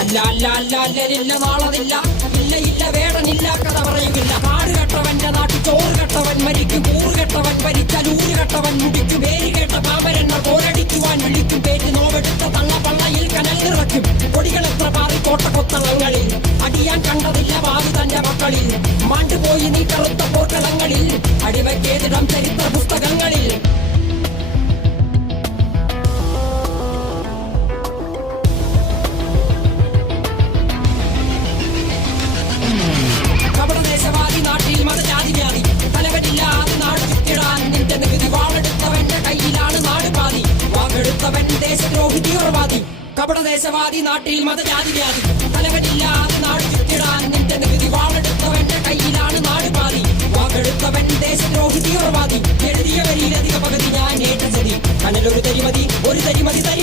അല്ല അല്ല അല്ല അല്ലലില്ല നാളതില്ല, ഇല്ല ഇല്ല വേടനില്ല കഥ പറയുകില്ല. കാട് കെട്ടവന്റെ നാട്ടിൽ ചോറ് കെട്ടവൻ മരിക്കും, കൂറ് കെട്ടവൻ ഭരിച്ചാൽ ഊര് കെട്ടവൻ മുടിക്കും. പേര് കേട്ട പാമ്പരെണ്ണ പോരടിക്കുവാൻ വിളിക്കും, പേറ്റ് നോവെടുത്ത തള്ള പള്ളയിൽ കനൽ നിറയ്ക്കും. കൊടികൾ എത്ര പാറി കോട്ടക്കൊത്തളങ്ങളിൽ, അടിയാൻ കണ്ടതില്ല ഭാവി തന്റെ മക്കളിൽ. മാണ്ടുപോയി നീ കറുത്ത പോർക്കളങ്ങളിൽ, അടിവയ്ക്കേതിടം ചരിത്ര പുസ്തകങ്ങളിൽ. കപടദേശവാദി നാട്ടിൽ മതജാതി വ്യാധി, തലവനില്ലാതെ നാട് ചുറ്റിടാൻ നിന്റെ നികുതി. വാളെടുത്തവന്റെ കയ്യിലാണ് നാട് പാതി, വാക്കെടുത്തവൻ ദേശദ്രോഹി തീവ്രവാദി. കപടദേശവാദി നാട്ടിൽ മതജാതി വ്യാധി, തലവനില്ലാതെ നാട് ചുറ്റിടാൻ നിന്റെ നികുതി. വാളെടുത്തവന്റെ കയ്യിലാണ് നാട് പാതി, വാക്കെടുത്തവൻ ദേശദ്രോഹി തീവ്രവാദി. എഴുതിയ വരിയിലധിക പകുതി ഞാൻ ഏറ്റ ചതി, കനലൊരു തരിമതി ഒരു തരിമതി തരി.